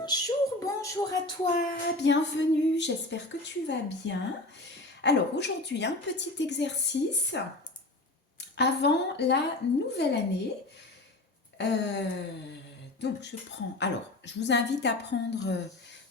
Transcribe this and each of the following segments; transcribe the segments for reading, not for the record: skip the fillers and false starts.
Bonjour à toi, bienvenue, j'espère que tu vas bien. Alors aujourd'hui, un petit exercice avant la nouvelle année. Donc je vous invite à prendre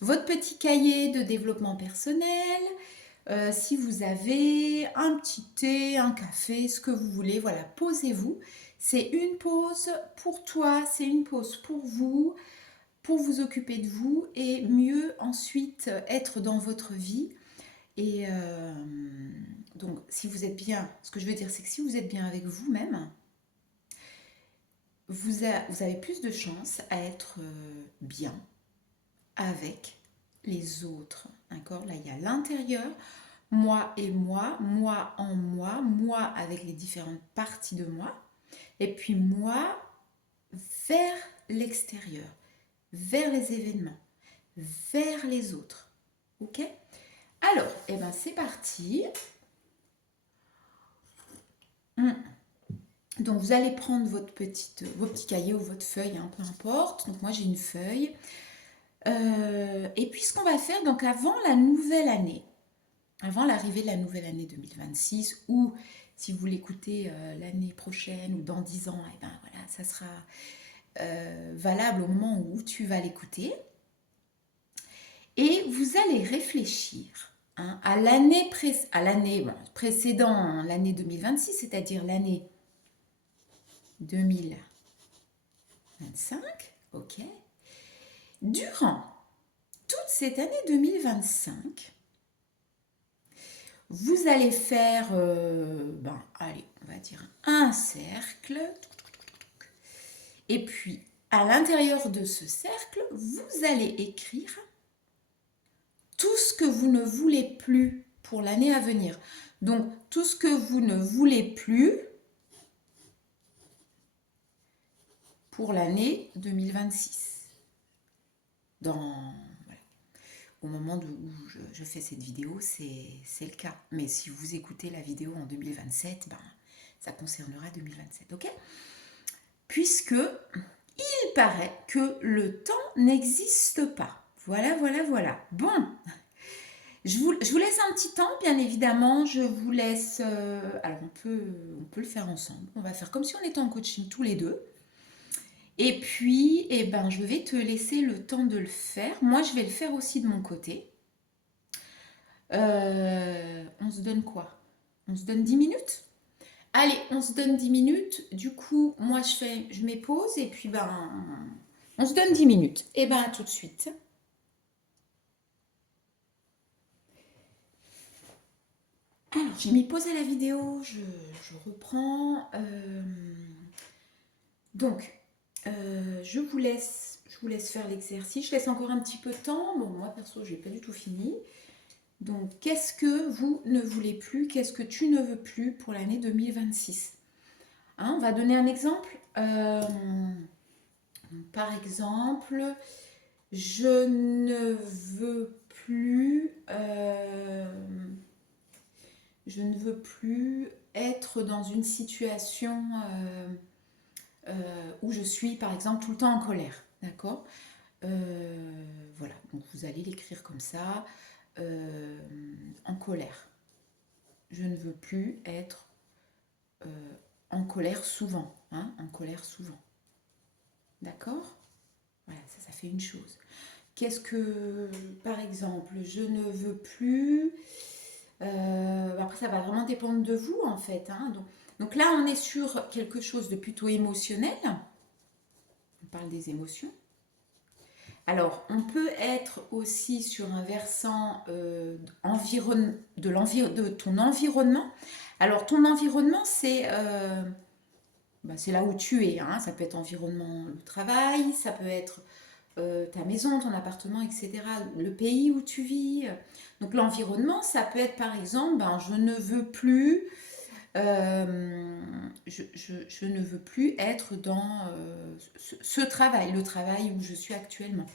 votre petit cahier de développement personnel. Si vous avez un petit thé, un café, ce que vous voulez, voilà, posez-vous. C'est une pause pour toi, c'est une pause pour vous occuper de vous et mieux ensuite être dans votre vie. Et donc, si vous êtes bien, ce que je veux dire, c'est que si vous êtes bien avec vous-même, vous avez plus de chances à être bien avec les autres. D'accord? Là, il y a l'intérieur, moi et moi en moi avec les différentes parties de moi, et puis moi vers l'extérieur, vers les événements, vers les autres. Ok? Alors, eh ben c'est parti. Donc vous allez prendre vos petits cahiers ou votre feuille, hein, peu importe. Donc moi j'ai une feuille. Et puis ce qu'on va faire, donc avant la nouvelle année, avant l'arrivée de la nouvelle année 2026, ou si vous l'écoutez l'année prochaine ou dans 10 ans, eh ben voilà, ça sera valable au moment où tu vas l'écouter. Et vous allez réfléchir, hein, à l'année précédant l'année 2026, c'est-à-dire l'année 2025, ok. Durant toute cette année 2025, vous allez faire, allez, on va dire un cercle. Et puis, à l'intérieur de ce cercle, vous allez écrire tout ce que vous ne voulez plus pour l'année à venir. Donc, tout ce que vous ne voulez plus pour l'année 2026. Au moment où je fais cette vidéo, c'est le cas. Mais si vous écoutez la vidéo en 2027, ça concernera 2027, ok? Puisque il paraît que le temps n'existe pas. Voilà. Bon, je vous laisse un petit temps, bien évidemment. Je vous laisse... alors, on peut le faire ensemble. On va faire comme si on était en coaching tous les deux. Et puis, je vais te laisser le temps de le faire. Moi, je vais le faire aussi de mon côté. On se donne quoi? On se donne 10 minutes? Allez, on se donne 10 minutes. Du coup, moi, je mets pause et puis, on se donne 10 minutes. Et à tout de suite. Alors, j'ai mis pause à la vidéo. Je reprends. Donc, je vous laisse faire l'exercice. Je laisse encore un petit peu de temps. Bon, moi, perso, je n'ai pas du tout fini. Donc, qu'est-ce que vous ne voulez plus? Qu'est-ce que tu ne veux plus pour l'année 2026? Hein, on va donner un exemple. Par exemple, je ne veux plus être dans une situation où je suis, par exemple, tout le temps en colère. D'accord? Voilà, donc vous allez l'écrire comme ça, en colère. Je ne veux plus être en colère souvent, hein, en colère souvent. D'accord? Voilà, ça fait une chose. Qu'est-ce que, par exemple, je ne veux plus... après, ça va vraiment dépendre de vous, en fait. Hein. Donc là, on est sur quelque chose de plutôt émotionnel. On parle des émotions. Alors, on peut être aussi sur un versant de ton environnement. Alors, ton environnement, c'est là où tu es. Hein. Ça peut être environnement, le travail, ça peut être ta maison, ton appartement, etc. Le pays où tu vis. Donc, l'environnement, ça peut être, par exemple, je ne veux plus... je ne veux plus être dans ce travail, le travail où je suis actuellement.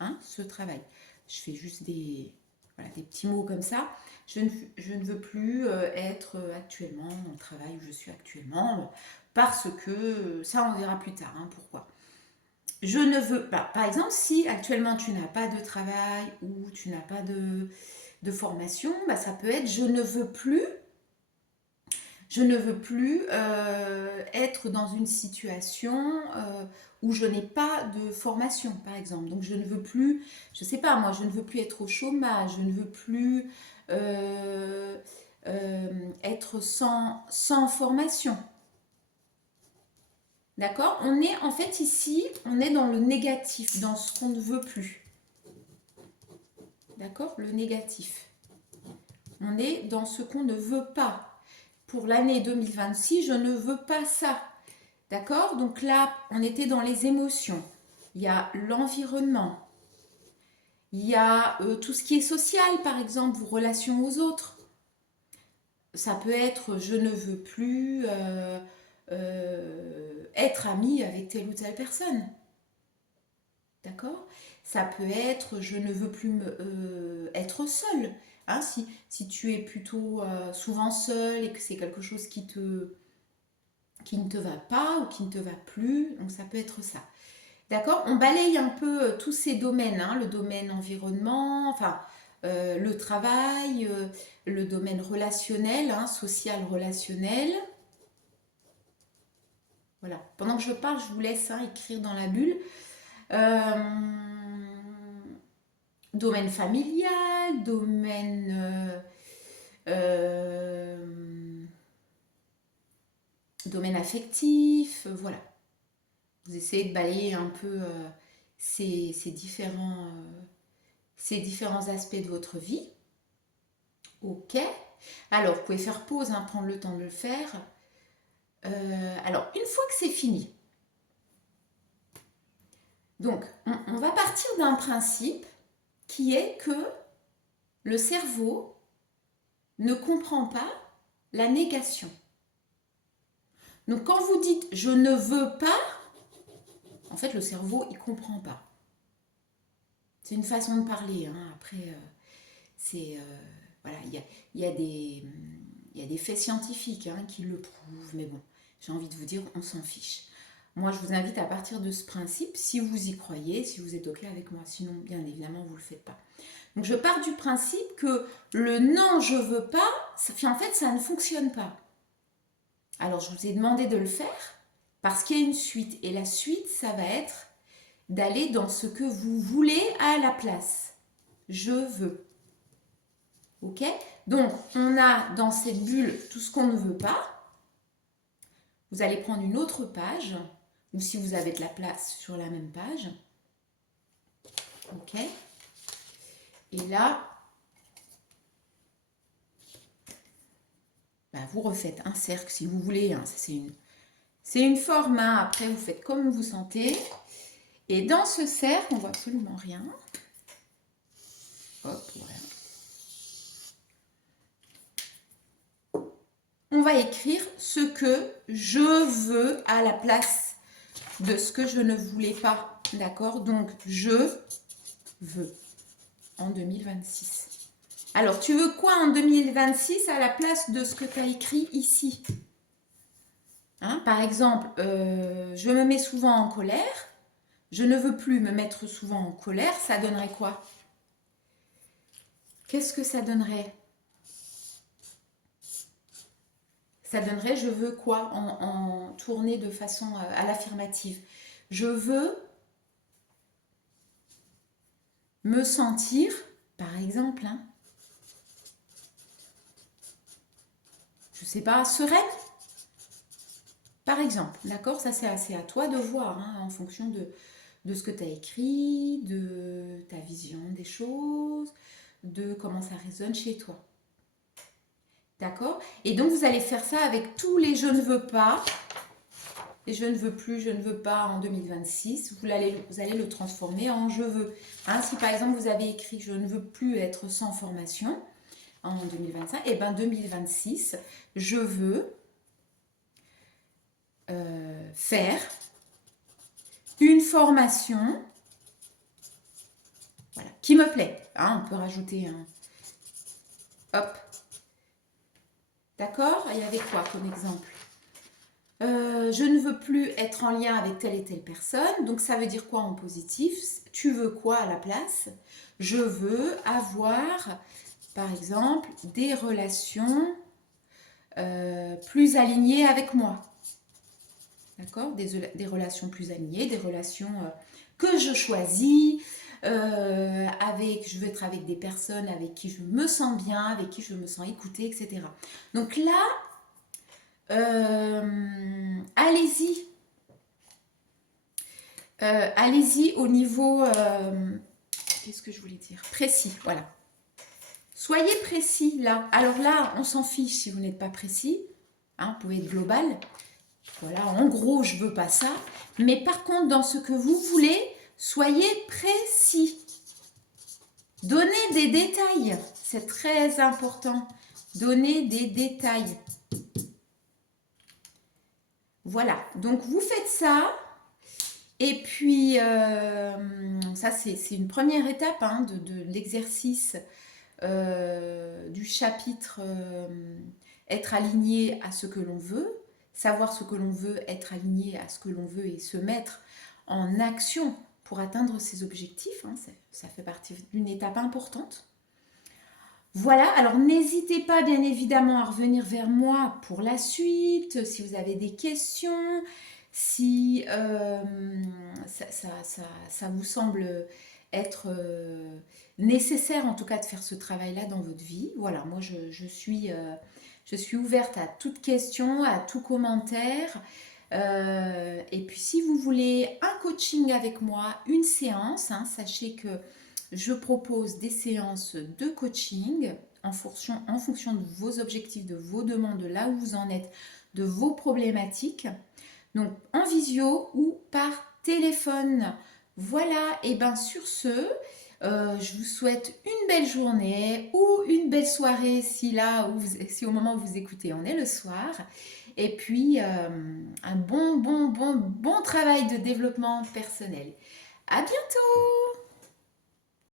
Hein, ce travail. Je fais juste des petits mots comme ça. Je ne veux plus être actuellement dans le travail où je suis actuellement parce que ça, on verra plus tard. Hein, pourquoi? je ne veux pas. Par exemple, si actuellement tu n'as pas de travail ou tu n'as pas de formation, bah, ça peut être je ne veux plus être dans une situation où je n'ai pas de formation, par exemple. Donc je ne veux plus, je ne sais pas moi, je ne veux plus être au chômage, je ne veux plus euh, être sans formation. D'accord? On est en fait ici, on est dans le négatif, dans ce qu'on ne veut plus. D'accord? Le négatif. On est dans ce qu'on ne veut pas. Pour l'année 2026, je ne veux pas ça. D'accord? Donc là, on était dans les émotions. Il y a l'environnement. Il y a tout ce qui est social, par exemple, vos relations aux autres. Ça peut être je ne veux plus être ami avec telle ou telle personne. D'accord? Ça peut être je ne veux plus être seule. Hein, si tu es plutôt souvent seule et que c'est quelque chose qui ne te va pas ou qui ne te va plus, donc ça peut être ça. D'accord? On balaye un peu tous ces domaines, hein, le domaine environnement, enfin le travail, le domaine relationnel, hein, social relationnel. Voilà. Pendant que je parle, je vous laisse hein, écrire dans la bulle. Domaine familial, domaine affectif, voilà. Vous essayez de balayer un peu ces différents aspects de votre vie. Ok. Alors, vous pouvez faire pause, hein, prendre le temps de le faire. Alors, une fois que c'est fini, donc on va partir d'un principe qui est que le cerveau ne comprend pas la négation. Donc, quand vous dites je ne veux pas, en fait, le cerveau, il ne comprend pas. C'est une façon de parler. Hein. Après, c'est voilà, il y a des faits scientifiques hein, qui le prouvent, mais bon, j'ai envie de vous dire, on s'en fiche. Moi, je vous invite à partir de ce principe, si vous y croyez, si vous êtes OK avec moi, sinon, bien évidemment, vous ne le faites pas. Donc, je pars du principe que le non, je veux pas, en fait, ça ne fonctionne pas. Alors, je vous ai demandé de le faire parce qu'il y a une suite, et la suite, ça va être d'aller dans ce que vous voulez à la place. Je veux. Ok? Donc, on a dans cette bulle tout ce qu'on ne veut pas. Vous allez prendre une autre page, ou si vous avez de la place sur la même page. Ok? Et là, bah, vous refaites un cercle si vous voulez. Hein. C'est une forme. Hein. Après, vous faites comme vous sentez. Et dans ce cercle, on voit absolument rien. Hop, voilà. On va écrire ce que je veux à la place de ce que je ne voulais pas. D'accord? Donc, je veux en 2026. Alors, tu veux quoi en 2026 à la place de ce que tu as écrit ici? Hein? Par exemple, je me mets souvent en colère. Je ne veux plus me mettre souvent en colère. Ça donnerait quoi? Qu'est-ce que ça donnerait? Ça donnerait je veux quoi en tourner de façon à l'affirmative. Je veux me sentir, par exemple, hein, je ne sais pas, sereine, par exemple. D'accord? Ça, c'est assez à toi de voir hein, en fonction de ce que tu as écrit, de ta vision des choses, de comment ça résonne chez toi. D'accord? Et donc, vous allez faire ça avec tous les je ne veux pas. Et je ne veux plus, je ne veux pas en 2026. Vous allez le transformer en je veux. Hein, si par exemple, vous avez écrit je ne veux plus être sans formation en 2025, et bien 2026, je veux faire une formation voilà, qui me plaît. Hein, on peut rajouter un... Hop. D'accord? Il y avait quoi comme exemple? Je ne veux plus être en lien avec telle et telle personne. Donc ça veut dire quoi en positif? Tu veux quoi à la place? Je veux avoir, par exemple, des relations plus alignées avec moi. D'accord? Des relations plus alignées, des relations que je choisis. Je veux être avec des personnes avec qui je me sens bien, avec qui je me sens écoutée, etc. Donc là, allez-y. Allez-y au niveau, qu'est-ce que je voulais dire? Précis, voilà. Soyez précis là. Alors là, on s'en fiche si vous n'êtes pas précis. Hein, vous pouvez être global. Voilà, en gros, je veux pas ça. Mais par contre, dans ce que vous voulez, soyez précis. Donnez des détails. C'est très important. Donnez des détails. Voilà, donc vous faites ça. Et puis, ça, c'est une première étape hein, de l'exercice du chapitre être aligné à ce que l'on veut, savoir ce que l'on veut, être aligné à ce que l'on veut et se mettre en action pour atteindre ses objectifs. Hein, ça fait partie d'une étape importante. Voilà, alors n'hésitez pas bien évidemment à revenir vers moi pour la suite, si vous avez des questions, si ça vous semble être nécessaire en tout cas de faire ce travail-là dans votre vie. Voilà, moi je suis ouverte à toute question, à tout commentaire. Et puis si vous voulez un coaching avec moi, une séance, hein, sachez que je propose des séances de coaching en fonction de vos objectifs, de vos demandes, de là où vous en êtes, de vos problématiques. Donc en visio ou par téléphone. Voilà, et bien sur ce, je vous souhaite une belle journée ou une belle soirée si au moment où vous écoutez on est le soir. Et puis un bon travail de développement personnel. À bientôt!